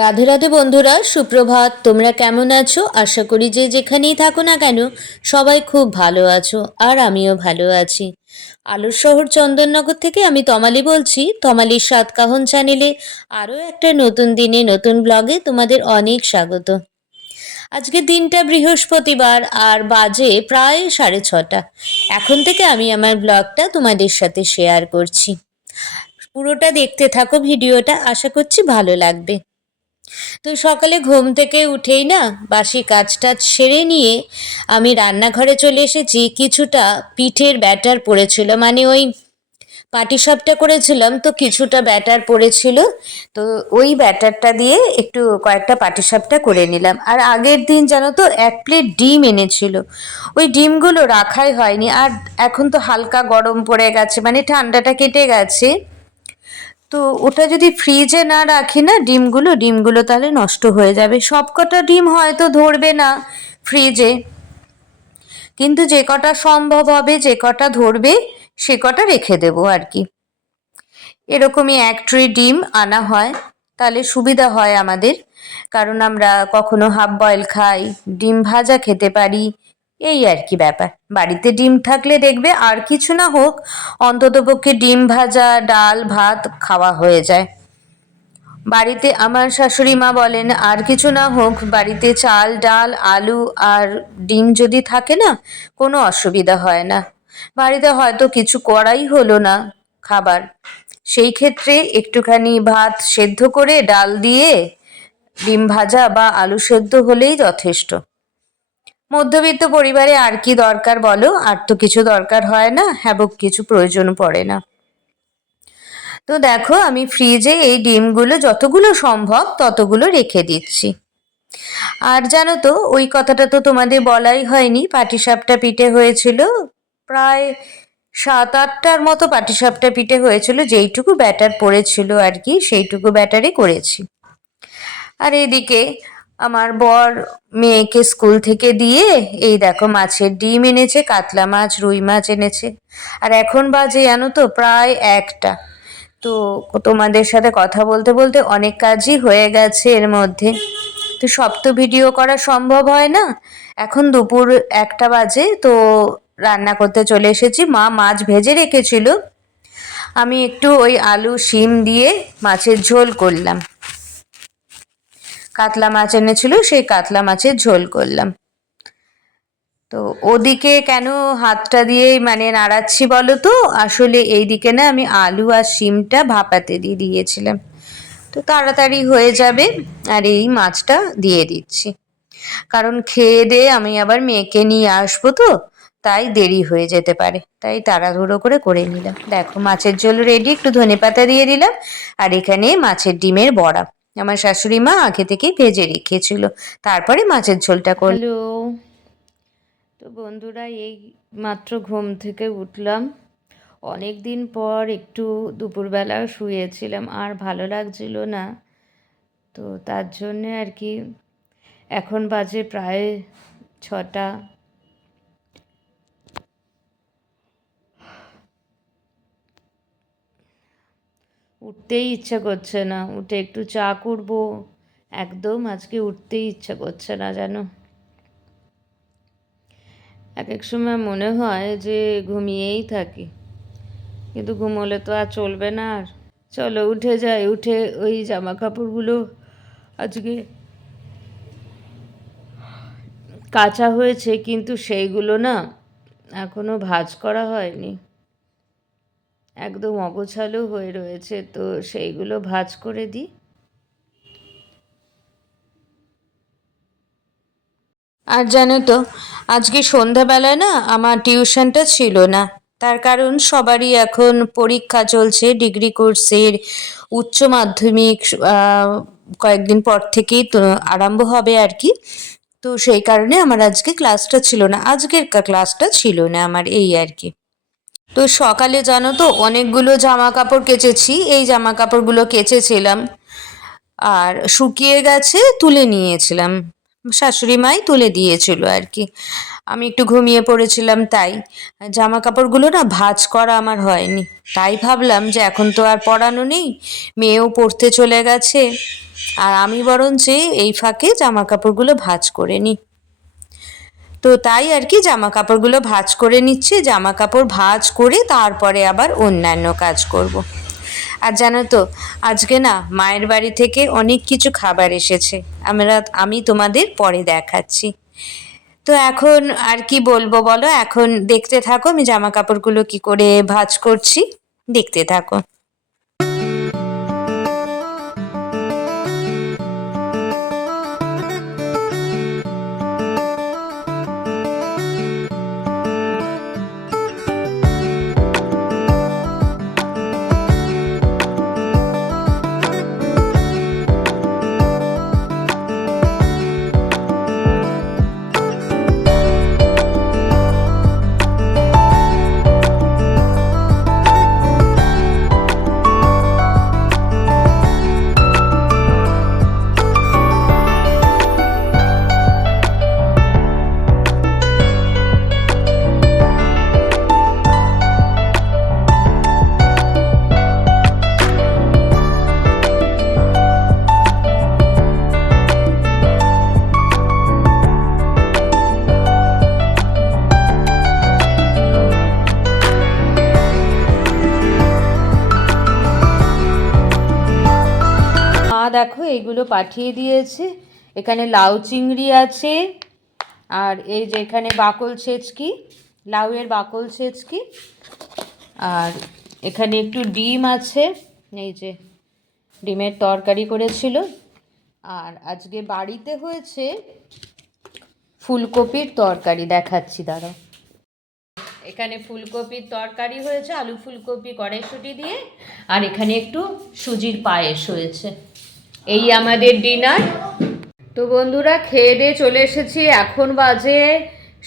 রাধে রাধে বন্ধুরা, সুপ্রভাত। তোমরা কেমন আছো? আশা করি যে যেখানেই থাকো না কেন সবাই খুব ভালো আছো, আর আমিও ভালো আছি। আলোর শহর চন্দননগর থেকে আমি তমালি বলছি। তমালির সাতকাহন চ্যানেলে আরও একটা নতুন দিনে নতুন ব্লগে তোমাদের অনেক স্বাগত। আজকে দিনটা বৃহস্পতিবার আর বাজে প্রায় 6:30। এখন থেকে আমি আমার ব্লগটা তোমাদের সাথে শেয়ার করছি। পুরোটা দেখতে থাকো ভিডিওটা, আশা করছি ভালো লাগবে। তো সকালে ঘুম থেকে উঠেই না বাসি কাজ টাজ সেরে নিয়ে আমি রান্নাঘরে চলে এসেছি। কিছুটা পিঠের ব্যাটার পড়েছিল, মানে ওই পাটিসাপটা করেছিলাম তো কিছুটা ব্যাটার পড়েছিল। তো ওই ব্যাটারটা দিয়ে একটু কয়েকটা পাটিসাপটা করে নিলাম। আর আগের দিন জানো তো 1 প্লেট ডিম এনেছিল, ওই ডিমগুলো রাখাই হয়নি। আর এখন তো হালকা গরম পড়ে গেছে, মানে ঠান্ডাটা কেটে গেছে। তো ওটা যদি ফ্রিজে না রাখি না ডিমগুলো তাহলে নষ্ট হয়ে যাবে। সব কটা ডিম হয়তো ধরবে না ফ্রিজে, কিন্তু যে কটা সম্ভব হবে, যে কটা ধরবে সে কটা রেখে দেবো আর কি। এরকমই 1 ট্রে ডিম আনা হয়, তাহলে সুবিধা হয় আমাদের। কারণ আমরা কখনো হাফ বয়েল খাই, ডিম ভাজা খেতে পারি, এই আর কি ব্যাপার। বাড়িতে ডিম থাকলে দেখবে আর কিছু না হোক অন্ততপক্ষে ডিম ভাজা, ডাল, ভাত খাওয়া হয়ে যায়। বাড়িতে আমার শাশুড়ি মা বলেন আর কিছু না হোক বাড়িতে চাল, ডাল, আলু আর ডিম যদি থাকে না, কোনো অসুবিধা হয় না। বাড়িতে হয়তো কিছু করাই হলো না খাবার, সেই ক্ষেত্রে একটুখানি ভাত সেদ্ধ করে ডাল দিয়ে ডিম ভাজা বা আলু সেদ্ধ হলেই যথেষ্ট। মধ্যবিত্ত পরিবারে আর কি দরকার বলো? আর তো কিছু দরকার হয় না, হ্যাবক কিছু প্রয়োজন পড়ে না। তো দেখো আমি ফ্রিজে এই ডিমগুলো যতগুলো সম্ভব ততগুলো রেখে দিচ্ছি। আর জানো তো ওই কথাটা তো তোমাদের বলাই হয়নি, পাটিসাপটা পিঠে হয়েছিল প্রায় 7-8টার মতো। পাটিসাপটা পিঠে হয়েছিল, যেইটুকু ব্যাটার পড়েছিল আর কি সেইটুকু ব্যাটারে করেছি। আর এদিকে আমার বর মেয়েকে স্কুল থেকে দিয়ে এই দেখো মাছের ডিম এনেছে, কাতলা মাছ, রুই মাছ এনেছে। আর এখন বাজে জানো তো প্রায় 1টা। তো তোমাদের সাথে কথা বলতে বলতে অনেক কাজই হয়ে গেছে এর মধ্যে। তো সব তো ভিডিও করা সম্ভব হয় না। এখন দুপুর 1টা বাজে, তো রান্না করতে চলে এসেছি। মা মাছ ভেজে রেখেছিল, আমি একটু ওই আলু শিম দিয়ে মাছের ঝোল করলাম। কাতলা মাছ এনেছিল, সেই কাতলা মাছের ঝোল করলাম। তো ওদিকে কেন হাতটা দিয়ে মানে নাড়াচ্ছি বলো তো? আসলে এইদিকে না আমি আলু আর শিমটা ভাপাতে দিয়ে দিয়েছিলাম, তো তাড়াতাড়ি হয়ে যাবে। আর এই মাছটা দিয়ে দিচ্ছি, কারণ খেয়ে দিয়ে আমি আবার মেয়েকে নিয়ে আসবো, তো তাই দেরি হয়ে যেতে পারে, তাই তাড়াহুড়ো করে করে নিলাম। দেখো মাছের ঝোল রেডি, একটু ধনেপাতা দিয়ে দিলাম। আর এখানে মাছের ডিমের বড়া আমার শাশুড়ি মা আগে থেকে ভেজে রেখেছিল, তারপরে মাছের ঝোলটা করলাম। হ্যালো, তো বন্ধুরা এই মাত্র ঘুম থেকে উঠলাম। অনেক দিন পর একটু দুপুরবেলা শুয়েছিলাম, আর ভালো লাগছিল না, তো তার জন্যে আর কি। এখন বাজে প্রায় 6টা। উঠতেই ইচ্ছা করছে না, উঠে একটু চা করব, একদম আজকে উঠতেই ইচ্ছা করছে না জানো। এক এক সময় মনে হয় যে ঘুমিয়েই থাকি, কিন্তু ঘুমোলে তো আর চলবে না। আর চলো উঠে যাই, উঠে ওই জামা কাপড়গুলো আজকে কাচা হয়েছে, কিন্তু সেইগুলো না এখনো ভাঁজ করা হয়নি, একদম অগোছালো হয়ে রয়েছে, তো সেইগুলো ভাঁজ করে দিই। আর জানো তো আজকে সন্ধ্যাবেলায় না আমার টিউশনটা ছিল না, তার কারণ সবারই এখন পরীক্ষা চলছে, ডিগ্রি কোর্সের উচ্চ মাধ্যমিক কয়েকদিন পর থেকেই তো আরম্ভ হবে আর কি। তো সেই কারণে আমার আজকে ক্লাসটা ছিল না, আজকের ক্লাসটা ছিল না আমার, এই আর কি। তো সকালে জানো তো অনেকগুলো জামা কাপড় কেচেছি, এই জামা কাপড়গুলো কেচেছিলাম আর শুকিয়ে গেছে, তুলে নিয়েছিলাম। শাশুড়ি মাই তুলে দিয়েছিল আর কি। আমি একটু ঘুমিয়ে পড়েছিলাম, তাই জামা কাপড়গুলো না ভাঁজ করা আমার হয়নি। তাই ভাবলাম যে এখন তো আর পড়ানো নেই, মেয়েও পড়তে চলে গেছে, আর আমি বরঞ্চ এই ফাঁকে জামা কাপড়গুলো ভাঁজ করে নিই। তো তাই আর কি জামা কাপড়গুলো ভাঁজ করে নিচ্ছি, জামা কাপড় ভাঁজ করে তারপরে আবার অন্যান্য কাজ করব। আর জানো তো, আজকে না মায়ের বাড়ি থেকে অনেক কিছু খাবার এসেছে, আমি তোমাদের পরে দেখাচ্ছি। তো এখন আর কি বলবো বলো, এখন দেখতে থাকো আমি জামা কাপড়গুলো কি করে ভাঁজ করছি, দেখতে থাকো। দেখো এইগুলো পাঠিয়ে দিয়েছে, এখানে লাউ চিংড়ি আছে, আর এই যে এখানে বাকল ছেচকি, লাউয়ের বাকল ছেচকি, আর এখানে একটু ডিম আছে, এই যে ডিমের তরকারি করেছিল, আর আজকে বাড়িতে হয়েছে ফুলকপির তরকারি, দেখাচ্ছি দাঁড়াও। এখানে ফুলকপির তরকারি হয়েছে, আলু ফুলকপি কড়াইশুঁটি দিয়ে, আর এখানে একটু সুজির পায়েস হয়েছে। এই আমাদের ডিনার। তো বন্ধুরা খেয়ে দিয়ে চলে এসেছি, এখন বাজে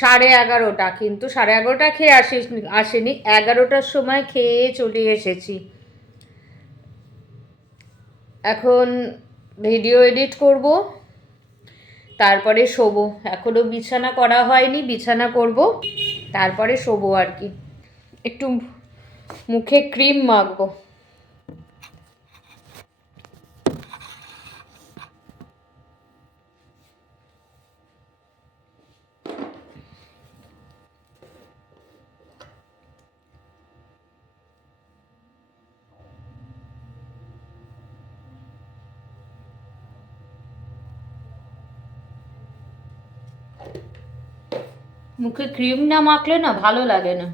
11:30, কিন্তু 11:30 খেয়ে আসেনি, 11টার সময় খেয়ে চলে এসেছি। এখন ভিডিও এডিট করব, তারপরে শোবো। এখনও বিছানা করা হয়নি, বিছানা করব, তারপরে শোবো আর কি। একটু মুখে ক্রিম মাখবো। মুখে ক্রিম না মাখলে না ভালো লাগে না।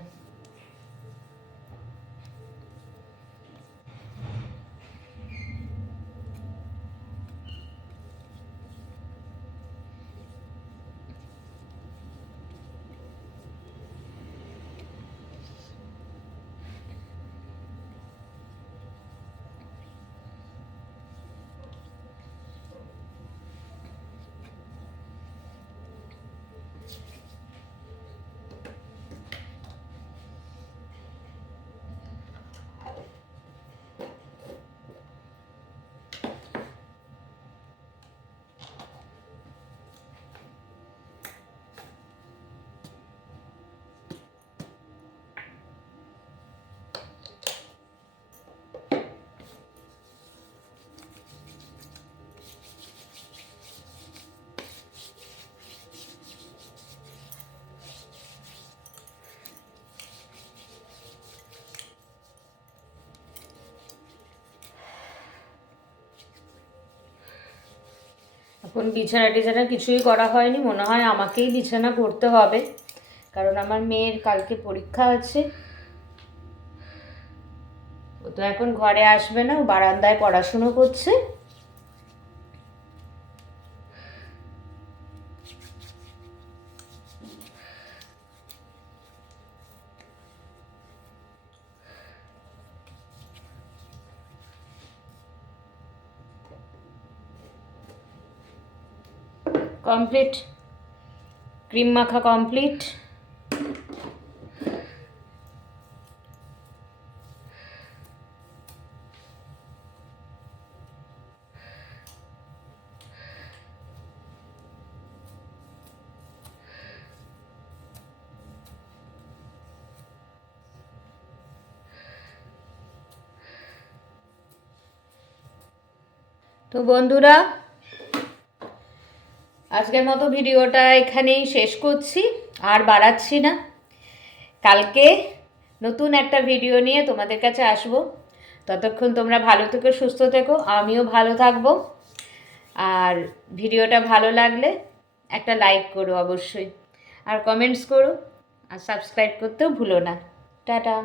এখন বিছানা টিছানা কিছুই করা হয়নি, মনে হয় আমাকেই বিছানা করতে হবে, কারণ আমার মেয়ের কালকে পরীক্ষা আছে। ও তো এখন ঘরে আসবে না, ও বারান্দায় পড়াশুনো করছে। কমপ্লিট, ক্রিম মাখা কমপ্লিট। তো বন্ধুরা, আজকের মতো ভিডিওটা এখানেই শেষ করছি, আর বাড়াচ্ছি না। কালকে নতুন একটা ভিডিও নিয়ে তোমাদের কাছে আসবো। ততক্ষণ তোমরা ভালো থেকো, সুস্থ থেকো, আমিও ভালো থাকবো। আর ভিডিওটা ভালো লাগলে একটা লাইক করো অবশ্যই, আর কমেন্টস করো, আর সাবস্ক্রাইব করতেও ভুলো না। টাটা।